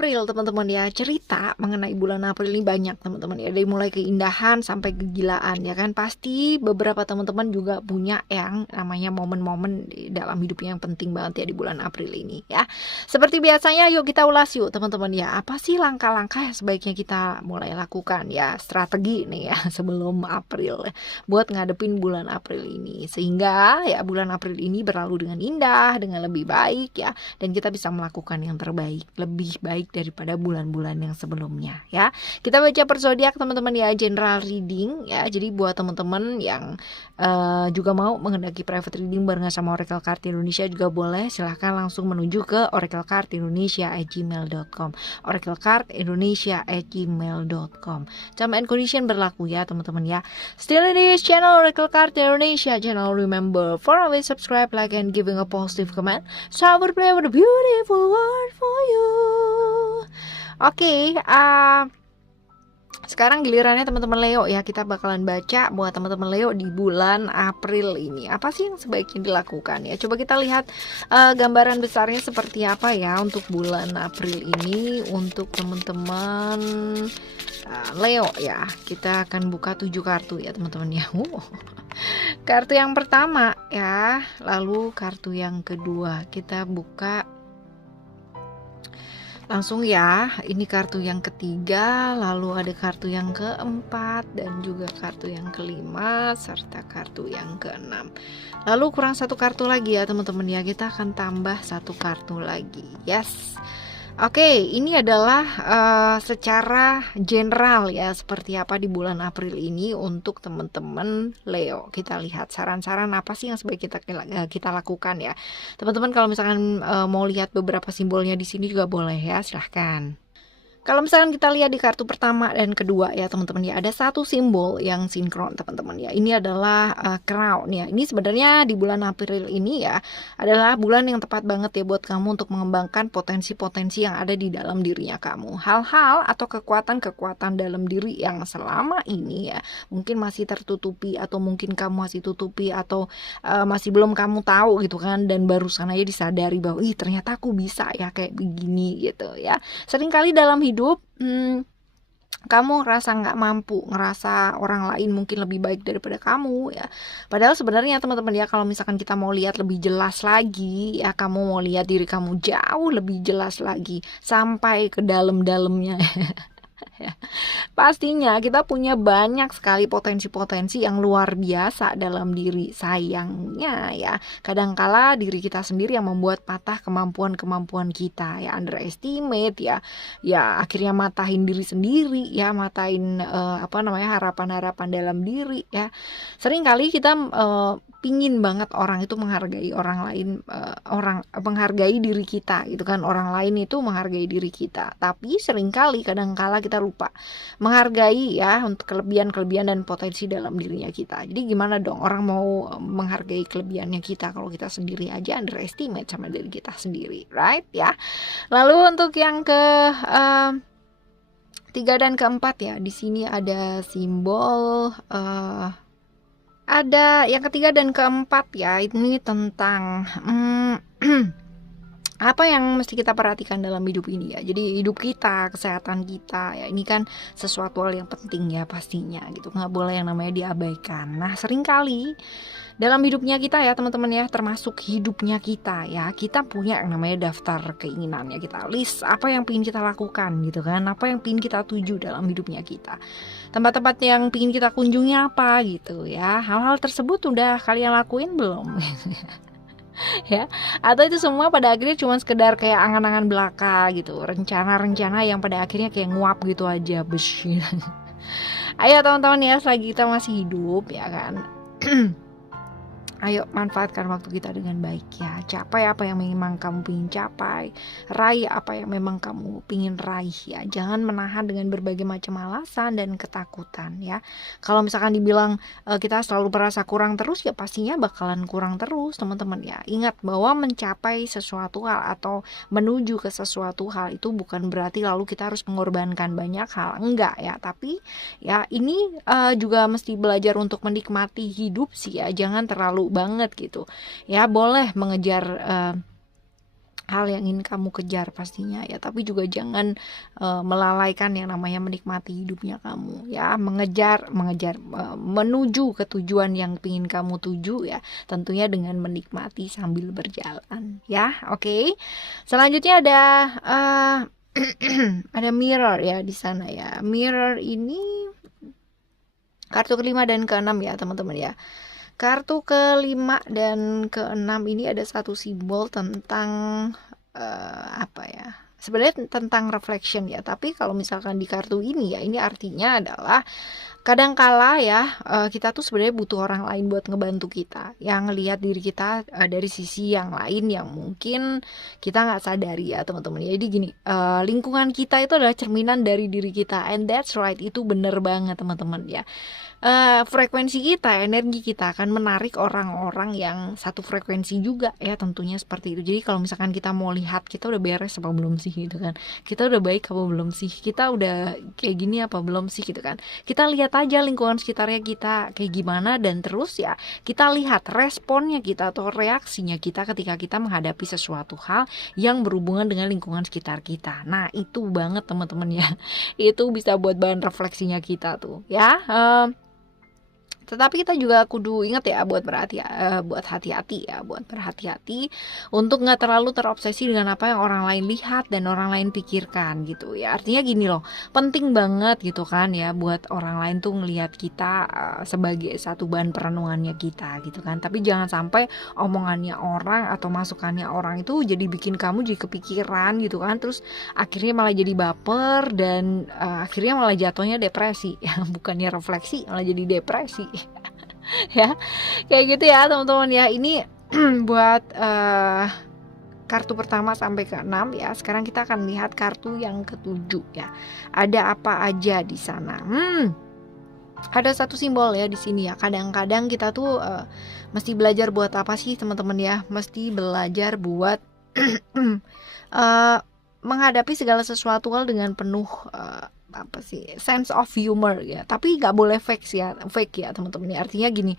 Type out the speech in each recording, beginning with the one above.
April teman-teman ya, cerita mengenai bulan April ini banyak teman-teman ya, dari mulai keindahan sampai kegilaan ya kan. Pasti beberapa teman-teman juga punya yang namanya momen-momen dalam hidupnya yang penting banget ya di bulan April ini ya. Seperti biasanya yuk kita ulas yuk teman-teman ya, apa sih langkah-langkah yang sebaiknya kita mulai lakukan ya, strategi nih ya sebelum April buat ngadepin bulan April ini, sehingga ya bulan April ini berlalu dengan indah, dengan lebih baik ya, dan kita bisa melakukan yang terbaik, lebih baik daripada bulan-bulan yang sebelumnya ya. Kita baca per zodiak teman-teman ya, general reading ya. Jadi buat teman-teman yang juga mau mengendaki private reading barengan sama Oracle Card Indonesia juga boleh, silahkan langsung menuju ke oraclecardindonesia@gmail.com, oraclecardindonesia@gmail.com. Term and condition berlaku ya teman-teman ya. Still in this channel Oracle Card Indonesia channel, remember for always subscribe, like and giving a positive comment, so I will play with a beautiful word for you. Oke, sekarang gilirannya teman-teman Leo ya. Kita bakalan baca buat teman-teman Leo di bulan April ini. Apa sih yang sebaiknya dilakukan ya? Coba kita lihat gambaran besarnya seperti apa ya untuk bulan April ini untuk teman-teman Leo ya. Kita akan buka 7 kartu ya teman-teman ya. Kartu yang pertama ya, lalu kartu yang kedua. Kita buka langsung ya, ini kartu yang ketiga, lalu ada kartu yang keempat dan juga kartu yang kelima serta kartu yang keenam. Lalu kurang satu kartu lagi ya teman-teman ya, kita akan tambah satu kartu lagi. Yes. Oke, ini adalah secara general ya seperti apa di bulan April ini untuk teman-teman Leo. Kita lihat saran-saran apa sih yang sebaiknya kita lakukan ya. Teman-teman kalau misalkan mau lihat beberapa simbolnya di sini juga boleh ya, silahkan. Kalau misalkan kita lihat di kartu pertama dan kedua ya teman-teman ya, ada satu simbol yang sinkron teman-teman ya. Ini adalah crown ya. Ini sebenarnya di bulan April ini ya adalah bulan yang tepat banget ya buat kamu untuk mengembangkan potensi-potensi yang ada di dalam dirinya kamu. Hal-hal atau kekuatan-kekuatan dalam diri yang selama ini ya mungkin masih tertutupi, atau mungkin kamu masih tutupi, atau masih belum kamu tahu gitu kan, dan barusan aja disadari bahwa ternyata aku bisa ya kayak begini gitu ya. Seringkali dalam hidup kamu ngerasa nggak mampu, ngerasa orang lain mungkin lebih baik daripada kamu ya. Padahal sebenarnya teman-teman ya, kalau misalkan kita mau lihat lebih jelas lagi ya, kamu mau lihat diri kamu jauh lebih jelas lagi sampai ke dalam-dalamnya ya. Pastinya kita punya banyak sekali potensi-potensi yang luar biasa dalam diri. Sayangnya ya, kadangkala diri kita sendiri yang membuat patah kemampuan-kemampuan kita ya, underestimate ya. Ya akhirnya matahin diri sendiri ya, matahin harapan-harapan dalam diri ya. Seringkali kita pingin banget orang itu menghargai orang lain, menghargai diri kita gitu kan, orang lain itu menghargai diri kita. Tapi seringkali kadangkala kita lupa menghargai ya untuk kelebihan-kelebihan dan potensi dalam dirinya kita. Jadi gimana dong orang mau menghargai kelebihannya kita kalau kita sendiri aja underestimate sama diri kita sendiri, right ya. Lalu untuk yang ke 3 dan keempat ya, di sini ada simbol ada yang ketiga dan keempat ya, ini tentang apa yang mesti kita perhatikan dalam hidup ini ya. Jadi hidup kita, kesehatan kita ya, ini kan sesuatu hal yang penting ya pastinya gitu, nggak boleh yang namanya diabaikan. Nah seringkali dalam hidupnya kita ya teman-teman ya, termasuk hidupnya kita ya, kita punya yang namanya daftar keinginan ya, kita list apa yang ingin kita lakukan gitu kan, apa yang ingin kita tuju dalam hidupnya kita, tempat-tempat yang ingin kita kunjungi apa gitu ya. Hal-hal tersebut udah kalian lakuin belum? Ya, atau itu semua pada akhirnya cuma sekedar kayak angan-angan belaka gitu, rencana-rencana yang pada akhirnya kayak nguap gitu aja, bersih. Ayo teman-teman ya, selagi kita masih hidup ya kan, ayo manfaatkan waktu kita dengan baik ya. Capai apa yang memang kamu ingin capai, raih apa yang memang kamu ingin raih ya. Jangan menahan dengan berbagai macam alasan dan ketakutan ya. Kalau misalkan dibilang kita selalu merasa kurang terus, ya pastinya bakalan kurang terus teman-teman ya. Ingat bahwa mencapai sesuatu hal atau menuju ke sesuatu hal itu bukan berarti lalu kita harus mengorbankan banyak hal, enggak ya. Tapi ya ini juga mesti belajar untuk menikmati hidup sih ya. Jangan terlalu banget gitu ya. Boleh mengejar hal yang ingin kamu kejar pastinya ya, tapi juga jangan melalaikan yang namanya menikmati hidupnya kamu ya, menuju ke tujuan yang ingin kamu tuju ya, tentunya dengan menikmati sambil berjalan ya. Oke. Selanjutnya ada ada mirror ya di sana ya. Mirror ini kartu kelima dan keenam ya teman-teman ya. Kartu kelima dan keenam ini ada satu simbol tentang apa ya? Sebenarnya tentang reflection ya. Tapi kalau misalkan di kartu ini ya, ini artinya adalah kadangkala ya kita tuh sebenarnya butuh orang lain buat ngebantu kita, yang ngelihat diri kita dari sisi yang lain yang mungkin kita nggak sadari ya teman-teman. Jadi gini, lingkungan kita itu adalah cerminan dari diri kita, and that's right, itu bener banget teman-teman ya. Frekuensi kita, energi kita akan menarik orang-orang yang satu frekuensi juga ya, tentunya seperti itu. Jadi kalau misalkan kita mau lihat kita udah beres apa belum sih gitu kan, kita udah baik apa belum sih, kita udah kayak gini apa belum sih gitu kan, kita lihat aja lingkungan sekitarnya kita kayak gimana, dan terus ya kita lihat responnya kita atau reaksinya kita ketika kita menghadapi sesuatu hal yang berhubungan dengan lingkungan sekitar kita. Nah itu banget teman-teman ya, itu bisa buat bahan refleksinya kita tuh ya. Tetapi kita juga kudu ingat ya buat hati-hati ya, buat berhati-hati untuk nggak terlalu terobsesi dengan apa yang orang lain lihat dan orang lain pikirkan gitu ya. Artinya gini loh, penting banget gitu kan ya buat orang lain tuh ngelihat kita sebagai satu bahan perenungannya kita gitu kan. Tapi jangan sampai omongannya orang atau masukannya orang itu jadi bikin kamu jadi kepikiran gitu kan, terus akhirnya malah jadi baper dan akhirnya malah jatuhnya depresi ya, bukannya refleksi malah jadi depresi. Ya kayak gitu ya teman-teman ya. Ini buat kartu pertama sampai ke-6 ya. Sekarang kita akan lihat kartu yang ke-7 ya. Ada apa aja di sana? Ada satu simbol ya di sini ya. Kadang-kadang kita tuh mesti belajar buat apa sih teman-teman ya? Mesti belajar buat menghadapi segala sesuatu hal dengan penuh sense of humor ya, tapi nggak boleh fake ya teman-teman ya. Artinya gini,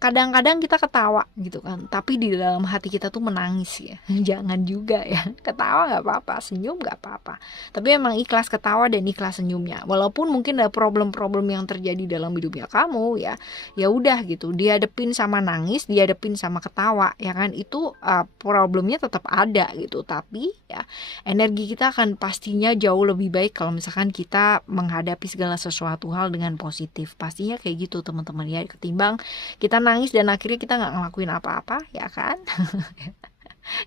kadang-kadang kita ketawa gitu kan, tapi di dalam hati kita tuh menangis ya. Jangan juga ya, ketawa nggak apa-apa, senyum nggak apa-apa, tapi emang ikhlas ketawa dan ikhlas senyumnya. Walaupun mungkin ada problem-problem yang terjadi dalam hidupnya kamu ya, ya udah gitu, dihadepin sama nangis, dihadepin sama ketawa ya kan, itu problemnya tetap ada gitu. Tapi ya energi kita akan pastinya jauh lebih baik kalau misalkan kita menghadapi segala sesuatu hal dengan positif. Pastinya kayak gitu teman-teman ya, ketimbang kita nangis dan akhirnya kita nggak ngelakuin apa-apa ya kan.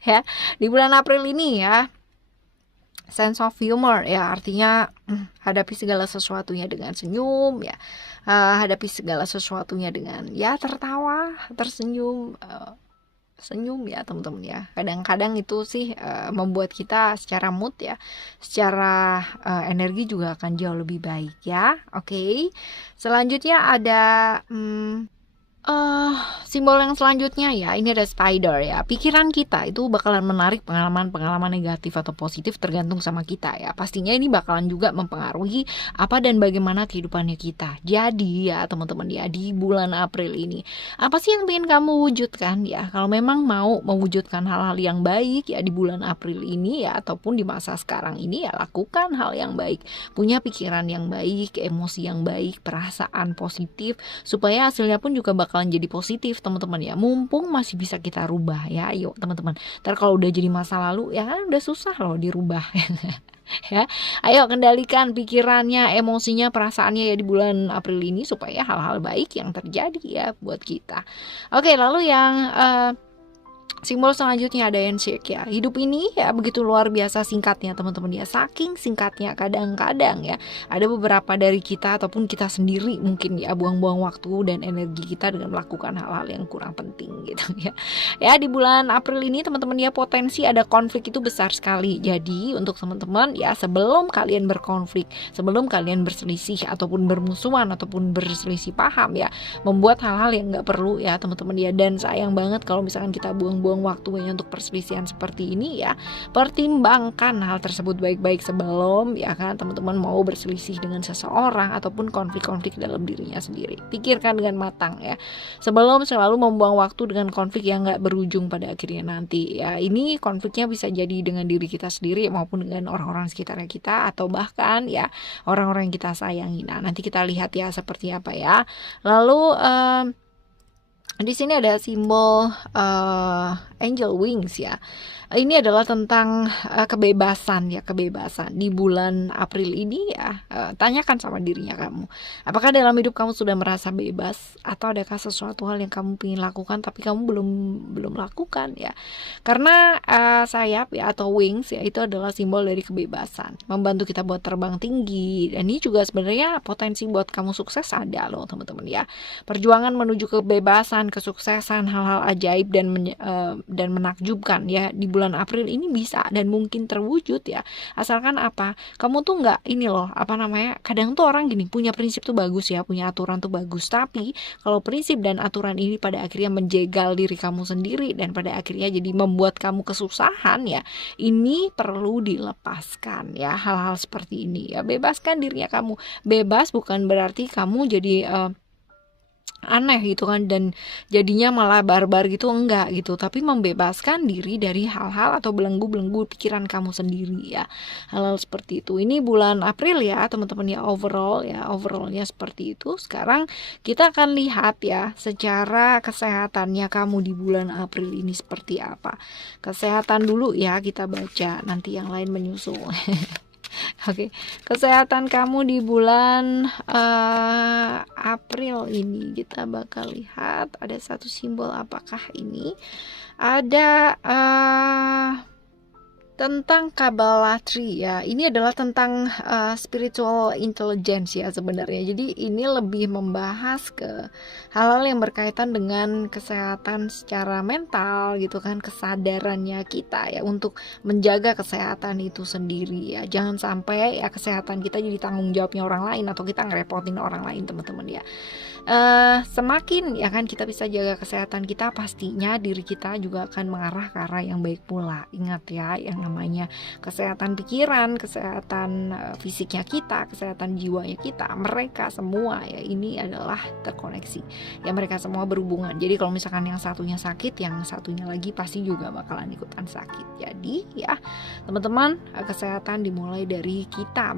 Ya di bulan April ini ya, sense of humor ya, artinya hadapi segala sesuatunya dengan senyum ya, hadapi segala sesuatunya dengan ya tertawa, tersenyum, senyum ya teman-teman ya. Kadang-kadang itu sih membuat kita secara mood ya, secara energi juga akan jauh lebih baik ya. Oke. Selanjutnya ada simbol yang selanjutnya ya, ini ada spider ya. Pikiran kita itu bakalan menarik pengalaman-pengalaman negatif atau positif tergantung sama kita ya. Pastinya ini bakalan juga mempengaruhi apa dan bagaimana kehidupannya kita. Jadi ya teman-teman ya, di bulan April ini apa sih yang ingin kamu wujudkan ya? Kalau memang mau mewujudkan hal-hal yang baik ya di bulan April ini ya, ataupun di masa sekarang ini ya, lakukan hal yang baik. Punya pikiran yang baik, emosi yang baik, perasaan positif, supaya hasilnya pun juga bakalan jadi positif teman-teman ya. Mumpung masih bisa kita rubah ya, ayo teman-teman. Ntar kalau udah jadi masa lalu ya kan udah susah loh dirubah. Ya, ayo kendalikan pikirannya, emosinya, perasaannya ya di bulan April ini supaya hal-hal baik yang terjadi ya buat kita. Oke, lalu yang simbol selanjutnya ada handshake ya. Hidup ini ya begitu luar biasa singkatnya teman-teman ya. Saking singkatnya kadang-kadang ya ada beberapa dari kita ataupun kita sendiri mungkin ya buang-buang waktu dan energi kita dengan melakukan hal-hal yang kurang penting gitu ya. Ya di bulan April ini teman-teman ya, potensi ada konflik itu besar sekali. Jadi untuk teman-teman ya, sebelum kalian berkonflik, sebelum kalian berselisih ataupun bermusuhan ataupun berselisih paham ya, membuat hal-hal yang nggak perlu ya teman-teman ya. Dan sayang banget kalau misalkan kita buang-buang membuang waktunya untuk perselisihan seperti ini ya, pertimbangkan hal tersebut baik-baik sebelum ya kan teman-teman mau berselisih dengan seseorang ataupun konflik-konflik dalam dirinya sendiri. Pikirkan dengan matang ya, sebelum selalu membuang waktu dengan konflik yang gak berujung pada akhirnya nanti ya. Ini konfliknya bisa jadi dengan diri kita sendiri maupun dengan orang-orang sekitar kita atau bahkan ya orang-orang yang kita sayangi. Nah, nanti kita lihat ya seperti apa ya. Lalu di sini ada simbol angel wings ya. Ini adalah tentang kebebasan ya, kebebasan di bulan April ini ya. Tanyakan sama dirinya kamu, apakah dalam hidup kamu sudah merasa bebas atau adakah sesuatu hal yang kamu ingin lakukan tapi kamu belum lakukan ya. Karena sayap ya atau wings ya itu adalah simbol dari kebebasan, membantu kita buat terbang tinggi, dan ini juga sebenarnya potensi buat kamu sukses ada loh teman-teman ya. Perjuangan menuju kebebasan, kesuksesan, hal-hal ajaib dan menakjubkan ya di bulan April ini bisa dan mungkin terwujud ya, asalkan apa, kamu tuh nggak ini loh apa namanya, kadang tuh orang gini punya prinsip tuh bagus ya, punya aturan tuh bagus, tapi kalau prinsip dan aturan ini pada akhirnya menjegal diri kamu sendiri dan pada akhirnya jadi membuat kamu kesusahan ya, ini perlu dilepaskan ya. Hal-hal seperti ini ya, bebaskan dirinya kamu. Bebas bukan berarti kamu jadi aneh gitu kan dan jadinya malah barbar gitu, enggak gitu, tapi membebaskan diri dari hal-hal atau belenggu-belenggu pikiran kamu sendiri ya, hal-hal seperti itu. Ini bulan April ya teman-teman ya, overallnya seperti itu. Sekarang kita akan lihat ya secara kesehatannya kamu di bulan April ini seperti apa. Kesehatan dulu ya kita baca, nanti yang lain menyusul. Oke, kesehatan kamu di bulan April ini kita bakal lihat ada satu simbol, apakah ini ada tentang Kabbalah Tree ya. Ini adalah tentang spiritual intelligence ya sebenarnya. Jadi ini lebih membahas ke hal-hal yang berkaitan dengan kesehatan secara mental gitu kan, kesadarannya kita ya untuk menjaga kesehatan itu sendiri ya. Jangan sampai ya kesehatan kita jadi tanggung jawabnya orang lain atau kita ngerepotin orang lain teman-teman ya. Semakin ya kan kita bisa jaga kesehatan kita, pastinya diri kita juga akan mengarah ke arah yang baik pula. Ingat ya, yang namanya kesehatan pikiran, kesehatan fisiknya kita, kesehatan jiwanya kita, mereka semua ya ini adalah terkoneksi ya, mereka semua berhubungan. Jadi kalau misalkan yang satunya sakit, yang satunya lagi pasti juga bakalan ikutan sakit. Jadi ya teman-teman, kesehatan dimulai dari kita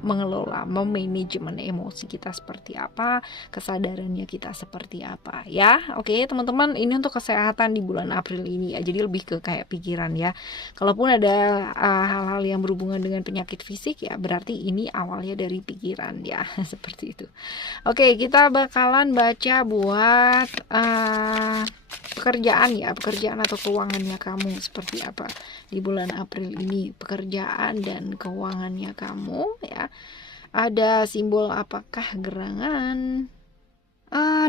mengelola memanajemen emosi kita seperti apa, kesadarannya kita seperti apa ya. Oke teman-teman, ini untuk kesehatan di bulan April ini ya, jadi lebih ke kayak pikiran ya. Kalaupun ada hal-hal yang berhubungan dengan penyakit fisik ya, berarti ini awalnya dari pikiran ya. Seperti itu. Oke, kita bakalan baca buat pekerjaan ya, pekerjaan atau keuangannya kamu seperti apa di bulan April ini, pekerjaan dan keuangannya kamu ya. Ada simbol apakah gerangan?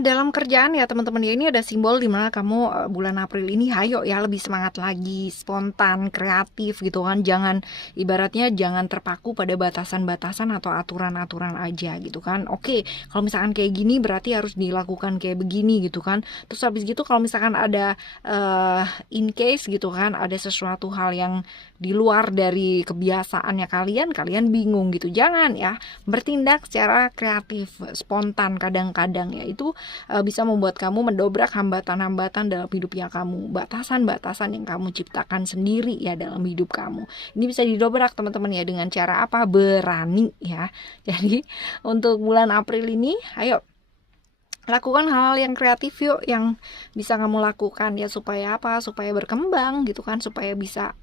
Dalam kerjaan ya teman-teman ya, ini ada simbol dimana kamu bulan April ini hayo ya lebih semangat lagi, spontan, kreatif gitu kan. Jangan, ibaratnya jangan terpaku pada batasan-batasan atau aturan-aturan aja gitu kan. Oke, kalau misalkan kayak gini berarti harus dilakukan kayak begini gitu kan. Terus habis gitu kalau misalkan ada in case gitu kan, ada sesuatu hal yang di luar dari kebiasaannya kalian bingung gitu, jangan ya, bertindak secara kreatif, spontan kadang-kadang ya, itu bisa membuat kamu mendobrak hambatan-hambatan dalam hidupnya kamu, batasan-batasan yang kamu ciptakan sendiri ya dalam hidup kamu. Ini bisa didobrak teman-teman ya, dengan cara apa? Berani ya. Jadi untuk bulan April ini ayo lakukan hal-hal yang kreatif yuk, yang bisa kamu lakukan ya, supaya apa? Supaya berkembang gitu kan, supaya bisa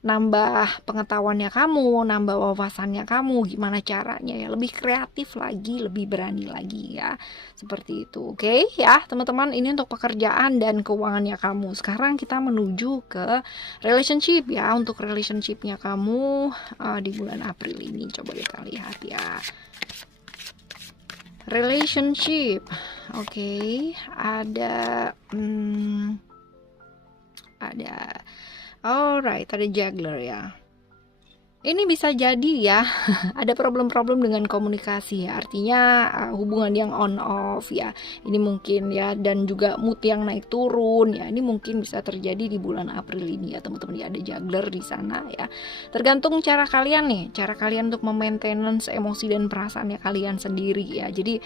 nambah pengetahuannya kamu, nambah wawasannya kamu, gimana caranya ya, lebih kreatif lagi, lebih berani lagi ya, seperti itu. Oke ya teman-teman, ini untuk pekerjaan dan keuangannya kamu. Sekarang kita menuju ke relationship ya, untuk relationshipnya kamu di bulan April ini, coba kita lihat ya. Relationship, oke, ada alright, ada juggler ya. Ini bisa jadi ya, ada problem-problem dengan komunikasi ya, artinya hubungan yang on off ya, ini mungkin ya, dan juga mood yang naik turun ya, ini mungkin bisa terjadi di bulan April ini ya teman-teman ya, ada juggler di sana ya. Tergantung cara kalian nih, cara kalian untuk memaintenance emosi dan perasaannya kalian sendiri ya. Jadi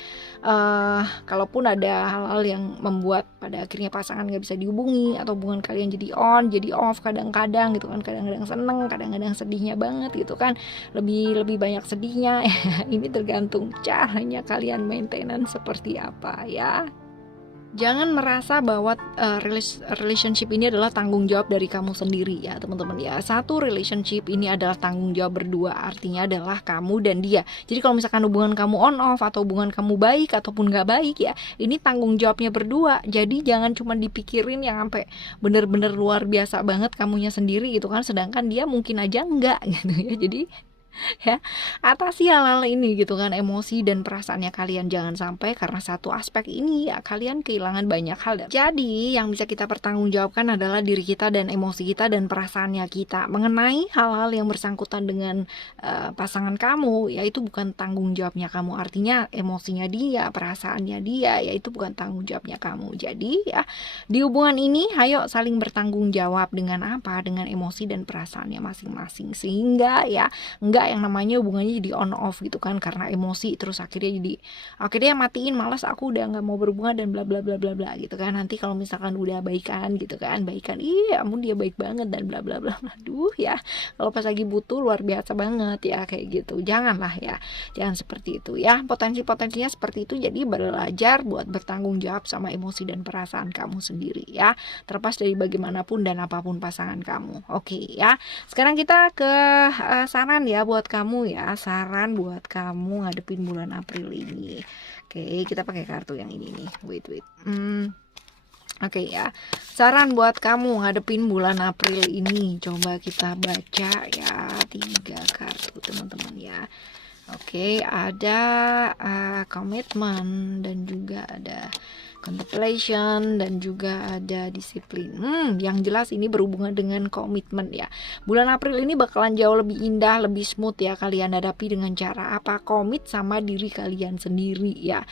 kalaupun ada hal-hal yang membuat pada akhirnya pasangan nggak bisa dihubungi atau hubungan kalian jadi on, jadi off kadang-kadang gitu kan, kadang-kadang seneng, kadang-kadang sedihnya banget gitu kan, lebih banyak sedihnya. Ini tergantung caranya kalian maintenance seperti apa ya. Jangan merasa bahwa relationship ini adalah tanggung jawab dari kamu sendiri ya teman-teman ya. Satu relationship ini adalah tanggung jawab berdua, artinya adalah kamu dan dia. Jadi kalau misalkan hubungan kamu on off atau hubungan kamu baik ataupun gak baik ya, ini tanggung jawabnya berdua. Jadi jangan cuma dipikirin yang sampai bener-bener luar biasa banget kamunya sendiri gitu kan, sedangkan dia mungkin aja enggak gitu ya. Jadi ya, atasi hal-hal ini gitu kan, emosi dan perasaannya kalian. Jangan sampai karena satu aspek ini ya kalian kehilangan banyak hal. Jadi yang bisa kita pertanggungjawabkan adalah diri kita dan emosi kita dan perasaannya kita. Mengenai hal-hal yang bersangkutan dengan pasangan kamu, ya itu bukan tanggung jawabnya kamu. Artinya emosinya dia, perasaannya dia, ya itu bukan tanggung jawabnya kamu. Jadi ya di hubungan ini ayo saling bertanggung jawab dengan apa? Dengan emosi dan perasaannya masing-masing, sehingga ya enggak yang namanya hubungannya jadi on off gitu kan, karena emosi terus akhirnya matiin, malas aku udah nggak mau berhubungan dan bla bla bla bla bla gitu kan. Nanti kalau misalkan udah baikan gitu kan, iya ampun dia baik banget dan bla bla bla, aduh ya kalau pas lagi butuh luar biasa banget ya, kayak gitu. Janganlah ya, jangan seperti itu ya. Potensinya seperti itu. Jadi belajar buat bertanggung jawab sama emosi dan perasaan kamu sendiri ya, terlepas dari bagaimanapun dan apapun pasangan kamu. Oke ya, sekarang kita ke saran ya buat kamu ya, saran buat kamu ngadepin bulan April ini. Oke, kita pakai kartu yang ini nih. Wait. Oke ya, saran buat kamu ngadepin bulan April ini. Coba kita baca ya 3 kartu teman-teman ya. Oke, ada komitmen dan juga ada contemplation dan juga ada disiplin. Yang jelas ini berhubungan dengan komitmen ya. Bulan April ini bakalan jauh lebih indah, lebih smooth ya kalian hadapi dengan cara apa? Komit sama diri kalian sendiri ya.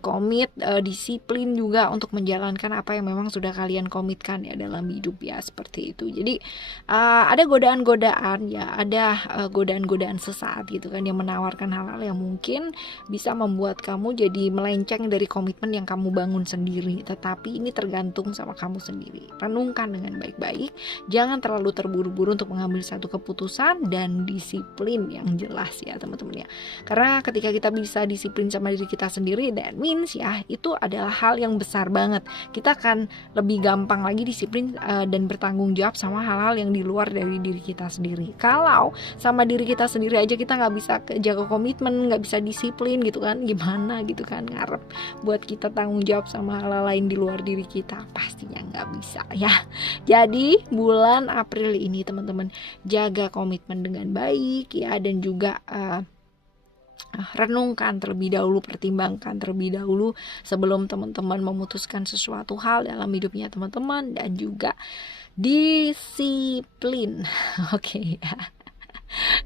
Komit, disiplin juga untuk menjalankan apa yang memang sudah kalian komitkan ya dalam hidup ya, seperti itu. Jadi ada godaan-godaan ya, ada godaan-godaan sesaat gitu kan yang menawarkan hal-hal yang mungkin bisa membuat kamu jadi melenceng dari komitmen yang kamu bangun sendiri. Tetapi ini tergantung sama kamu sendiri. Renungkan dengan baik-baik, jangan terlalu terburu-buru untuk mengambil satu keputusan, dan disiplin yang jelas ya teman-teman ya. Karena ketika kita bisa disiplin sama diri kita sendiri, that means ya itu adalah hal yang besar banget. Kita akan lebih gampang lagi disiplin dan bertanggung jawab sama hal-hal yang di luar dari diri kita sendiri. Kalau sama diri kita sendiri aja kita nggak bisa jaga komitmen, nggak bisa disiplin gitu kan, gimana gitu kan ngarep buat kita tanggung jawab sama hal lain di luar diri kita, pastinya nggak bisa ya. Jadi bulan April ini teman-teman jaga komitmen dengan baik ya, dan juga renungkan terlebih dahulu, pertimbangkan terlebih dahulu sebelum teman-teman memutuskan sesuatu hal dalam hidupnya teman-teman, dan juga disiplin. Oke ya.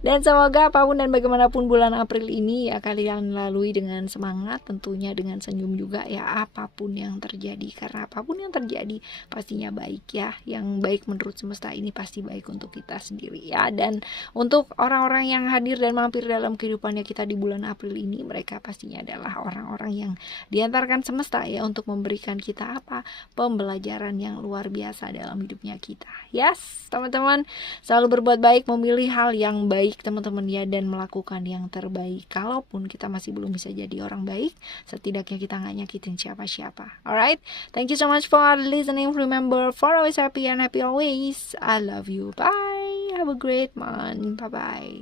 Dan semoga apapun dan bagaimanapun bulan April ini ya kalian lalui dengan semangat, tentunya dengan senyum juga ya, apapun yang terjadi. Karena apapun yang terjadi pastinya baik ya. Yang baik menurut semesta ini pasti baik untuk kita sendiri ya. Dan untuk orang-orang yang hadir dan mampir dalam kehidupannya kita di bulan April ini, mereka pastinya adalah orang-orang yang diantarkan semesta ya untuk memberikan kita apa? Pembelajaran yang luar biasa dalam hidupnya kita. Yes, teman-teman, selalu berbuat baik, memilih hal yang baik teman-teman ya, dan melakukan yang terbaik. Kalaupun kita masih belum bisa jadi orang baik, setidaknya kita nggak nyakitin siapa-siapa. Alright, thank you so much for listening. Remember, for always happy and happy always. I love you. Bye. Have a great month. Bye bye.